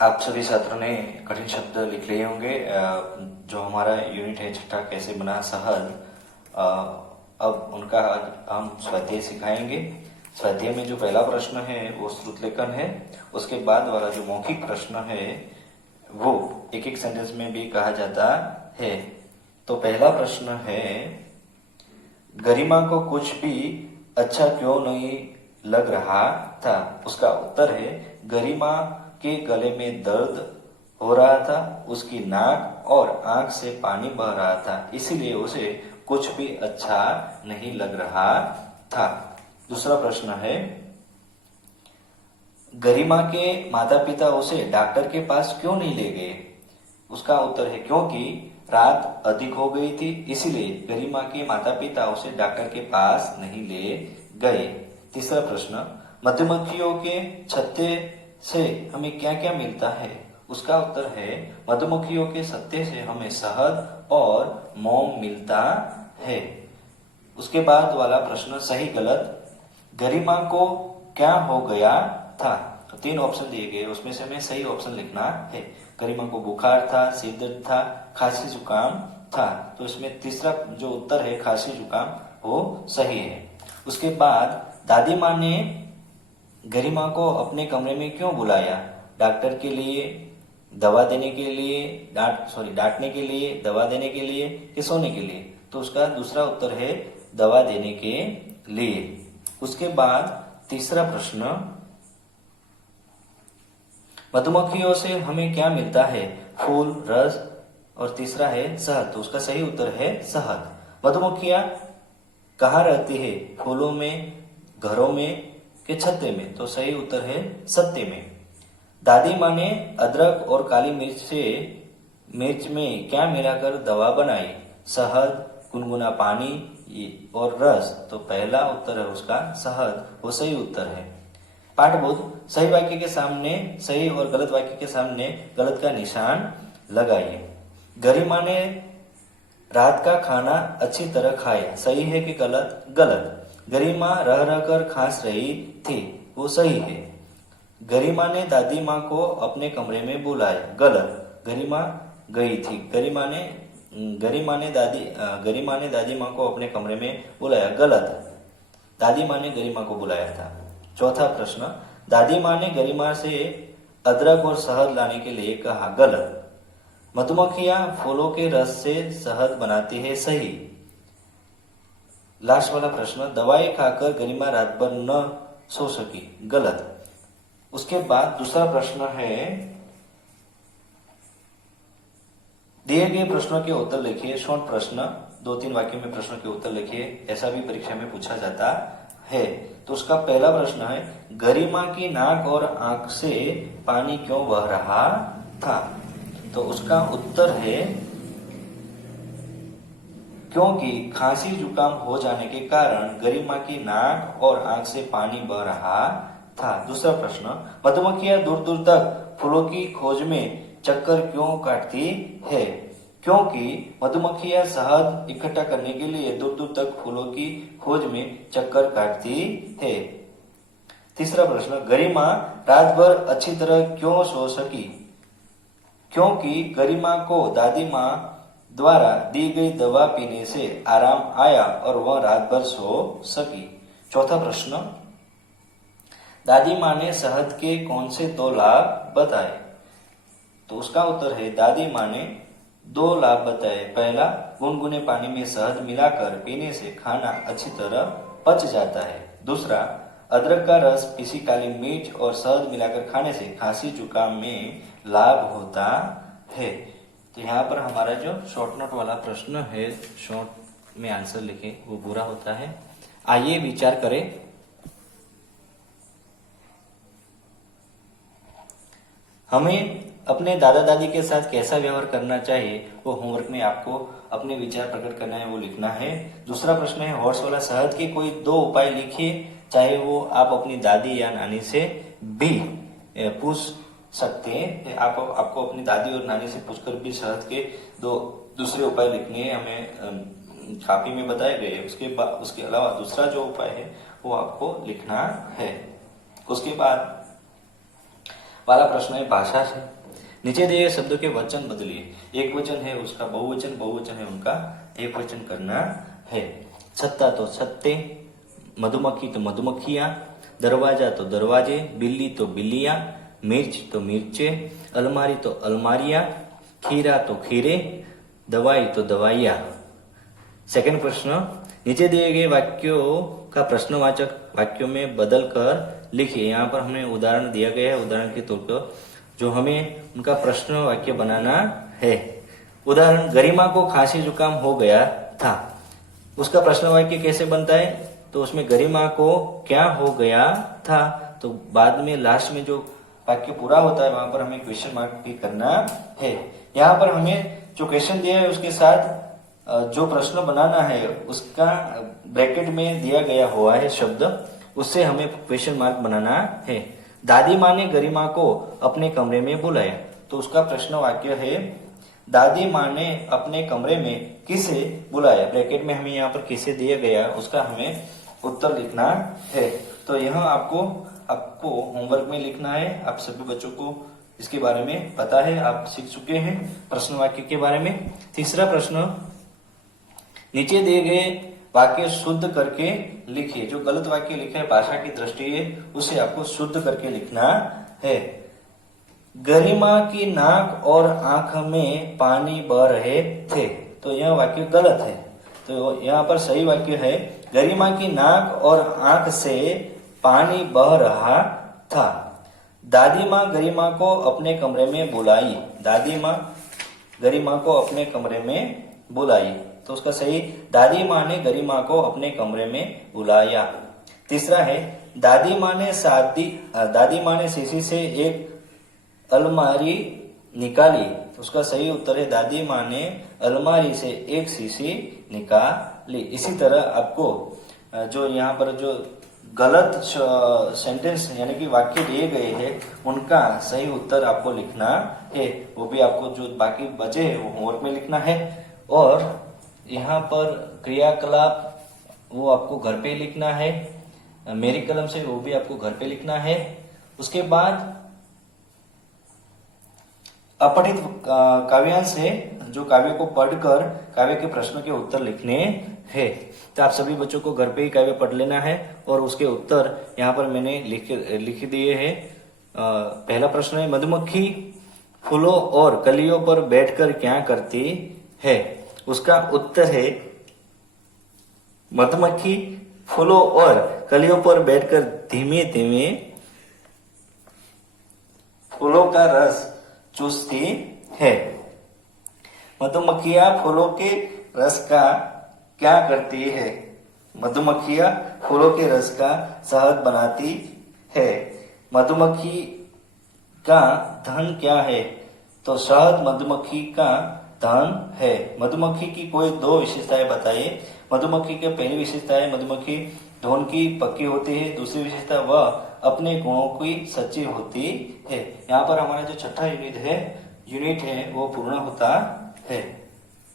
आप सभी छात्रों ने कठिन शब्द लिख लिए होंगे। जो हमारा यूनिट है छठा कैसे बना सहज, अब उनका हम स्वाध्याय सिखाएंगे। स्वाध्याय में जो पहला प्रश्न है वो श्रुतलेखन है। उसके बाद वाला जो मौखिक प्रश्न है वो एक एक सेंटेंस में भी कहा जाता है। तो पहला प्रश्न है, गरिमा को कुछ भी अच्छा क्यों नहीं लग रहा था? उसका उत्तर है, गरिमा के गले में दर्द हो रहा था, उसकी नाक और आंख से पानी बह रहा था, इसलिए उसे कुछ भी अच्छा नहीं लग रहा था। दूसरा प्रश्न है, गरिमा के माता पिता उसे डॉक्टर के पास क्यों नहीं ले गए? उसका उत्तर है, क्योंकि रात अधिक हो गई थी, इसलिए गरिमा के माता पिता उसे डॉक्टर के पास नहीं ले गए। तीसरा प्रश्न, मधुमक्खियों के छत्ते से हमें क्या क्या मिलता है? उसका उत्तर है, मधुमक्खियों के छत्ते से हमें शहद और मोम मिलता है। उसके बाद वाला प्रश्न सही गलत, गरिमा को क्या हो गया था? तो 3 ऑप्शन दिए गए, उसमें से हमें सही ऑप्शन लिखना है। गरिमा को बुखार था, सिर दर्द था, खांसी जुकाम था। तो इसमें तीसरा जो उत्तर है खांसी जुकाम वो सही है। उसके बाद दादी माँ ने गरिमा को अपने कमरे में क्यों बुलाया? डॉक्टर के लिए, दवा देने के लिए, डांटने के लिए, दवा देने के लिए कि सोने के लिए? तो उसका दूसरा उत्तर है दवा देने के लिए। उसके बाद तीसरा प्रश्न, मधुमक्खियों से हमें क्या मिलता है? फूल, रस और तीसरा है शहद। तो उसका सही उत्तर है शहद। मधुमक्खियां कहाँ रहती है? फूलों में, घरों में के छत्ते में? तो सही उत्तर है सत्ते में। दादी माँ ने अदरक और काली मिर्च में क्या मिलाकर दवा बनाई? शहद, गुनगुना पानी और रस। तो पहला उत्तर है उसका शहद, वो सही उत्तर है। पाठबोध, सही वाक्य के सामने सही और गलत वाक्य के सामने गलत का निशान लगाइए। गरिमा ने रात का खाना अच्छी तरह खाया, सही है कि गलत? गलत। गरिमा रह रह कर खांस रही थी, वो सही है। गरिमा ने दादी माँ को अपने कमरे में बुलाया, गलत। गरिमा गई थी, गरिमा ने दादी माँ को अपने कमरे में बुलाया, गलत। दादी माँ ने गरिमा को बुलाया था। चौथा प्रश्न, दादी माँ ने गरिमा से अदरक और शहद लाने के लिए कहा, गलत। मधुमक्खियां फूलों के रस से शहद बनाती है, सही। लास्ट वाला प्रश्न, दवाई खाकर गरिमा रात भर न सो सकी, गलत। उसके बाद दूसरा प्रश्न है, दिए गए प्रश्नों के उत्तर लिखिए। शॉर्ट प्रश्न, 2-3 वाक्य में प्रश्नों के उत्तर लिखिए, ऐसा भी परीक्षा में पूछा जाता है। तो उसका पहला प्रश्न है, गरिमा की नाक और आंख से पानी क्यों बह रहा था? तो उसका उत्तर है, क्योंकि खांसी जुकाम हो जाने के कारण गरिमा की नाक और आंख से पानी बह रहा था। दूसरा प्रश्न, मधुमक्खियां दूर दूर तक फूलों की खोज में चक्कर क्यों काटती है? क्योंकि मधुमक्खियां शहद इकट्ठा करने के लिए दूर दूर तक फूलों की खोज में चक्कर काटती है। तीसरा प्रश्न, गरिमा रात भर अच्छी तरह क्यों सो सकी? क्योंकि गरिमा को दादी माँ द्वारा दी गई दवा पीने से आराम आया और वह रात भर सो सकी। चौथा प्रश्न, दादी माँ ने शहद के कौन से 2 लाभ बताए? तो उसका उत्तर है, दादी माँ ने 2 लाभ बताए। पहला, गुनगुने पानी में शहद मिलाकर पीने से खाना अच्छी तरह पच जाता है। दूसरा, अदरक का रस, पीसी काली मिर्च और शहद मिलाकर खाने से खांसी जुकाम में लाभ होता है। तो यहाँ पर हमारा जो शॉर्ट नोट वाला प्रश्न है, शॉर्ट में आंसर लिखें, वो पूरा होता है। आइए विचार करें। हमें अपने दादा दादी के साथ कैसा व्यवहार करना चाहिए, वो होमवर्क में आपको अपने विचार प्रकट करना है, वो लिखना है। दूसरा प्रश्न है, हॉर्स वाला, शहद के कोई 2 उपाय लिखिए, चाहे वो आप अपनी दादी या नानी से भी पूछ सकते हैं। आपको अपनी दादी और नानी से पूछकर भी शहद के 2 दूसरे उपाय लिखने हैं, हमें कॉपी में बताए गए। उसके अलावा दूसरा जो उपाय है वो आपको लिखना है। उसके बाद वाला प्रश्न है भाषा से। नीचे दिए गए शब्दों के वचन बदलिए। एक वचन है उसका बहुवचन, बहुवचन है उनका एक वचन करना है। छत्ता तो छत्ते, मधुमक्खी तो मधुमक्खियां, दरवाजा तो दरवाजे, बिल्ली तो बिल्लियां, मिर्च तो मिर्चे, अलमारी तो अलमारियां, खीरा तो खीरे, दवाई तो दवाइयां। सेकंड प्रश्न, नीचे दिए गए वाक्यों का प्रश्नवाचक वाक्यों में बदल कर लिखिए। यहाँ पर हमें उदाहरण दिया गया है, उदाहरण के तौर पर जो हमें उनका प्रश्न वाक्य बनाना है। उदाहरण, गरिमा को खांसी जुकाम हो गया था। उसका प्रश्न वाक्य कैसे बनता है? तो उसमें गरिमा को क्या हो गया था, तो बाद में लास्ट में जो वाक्य पूरा होता है वहां पर हमें क्वेश्चन मार्क भी करना है। यहाँ पर हमें जो क्वेश्चन दिया है उसके साथ जो प्रश्न बनाना है उसका ब्रैकेट में दिया गया हुआ है शब्द, उससे हमें क्वेश्चन मार्क बनाना है। दादी माँ ने गरिमा को अपने कमरे में बुलाया, तो उसका प्रश्न वाक्य है दादी माँ ने अपने कमरे में किसे बुलाया। ब्रैकेट में हमें यहाँ पर किसे दिया गया उसका हमें उत्तर लिखना है। तो यह आपको होमवर्क में लिखना है। आप सभी बच्चों को इसके बारे में पता है, आप सीख चुके हैं प्रश्न वाक्य के बारे में। तीसरा प्रश्न, नीचे दिए गए वाक्य शुद्ध करके लिखिए। जो गलत वाक्य लिखा है भाषा की दृष्टि है उसे आपको शुद्ध करके लिखना है। गरिमा की नाक और आंख में पानी बह रहे थे, तो यह वाक्य गलत है। तो यहाँ पर सही वाक्य है गरिमा की नाक और आंख से पानी बह रहा था। दादी माँ गरिमा को अपने कमरे में बुलाई। दादी माँ गरिमा को अपने कमरे में बुलाई, तो उसका सही दादी माँ ने गरिमा को अपने कमरे में बुलाया। तीसरा है दादी माँ ने शीशी से एक अलमारी निकाली, तो उसका सही उत्तर है दादी माँ ने अलमारी से एक शीशी निकाली। इसी तरह आपको जो यहाँ पर जो गलत सेंटेंस यानी कि वाक्य दिए गए हैं उनका सही उत्तर आपको लिखना है। वो भी आपको जो बाकी बचे हैं वो होमवर्क में लिखना है। और यहाँ पर क्रियाकलाप वो आपको घर पे लिखना है, मेरी कलम से वो भी आपको घर पे लिखना है। उसके बाद अपठित काव्यांश है, जो काव्य को पढ़कर काव्य के प्रश्न के उत्तर लिखने हैं। तो आप सभी बच्चों को घर पे ही काव्य पढ़ लेना है और उसके उत्तर यहाँ पर मैंने लिख दिए हैं। पहला प्रश्न है मधुमक्खी फूलों और कलियों पर बैठकर क्या करती है। उसका उत्तर है मधुमक्खी फूलों और कलियों पर बैठकर धीमे धीमे फूलों का रस चूसती है। मधुमक्खियां फूलों के रस का क्या करती है? मधुमक्खियां फूलों के रस का शहद बनाती है। मधुमक्खी का धन क्या है? तो शहद मधुमक्खी का धन है। मधुमक्खी की कोई दो विशेषताएं बताइए। मधुमक्खी की पहली विशेषता है मधुमक्खी ढूंढ की पक्की होती है। दूसरी विशेषता वह अपने गुणों की सच्ची होती है। यहाँ पर हमारा जो छठा यूनिट है वो पूर्ण होता है।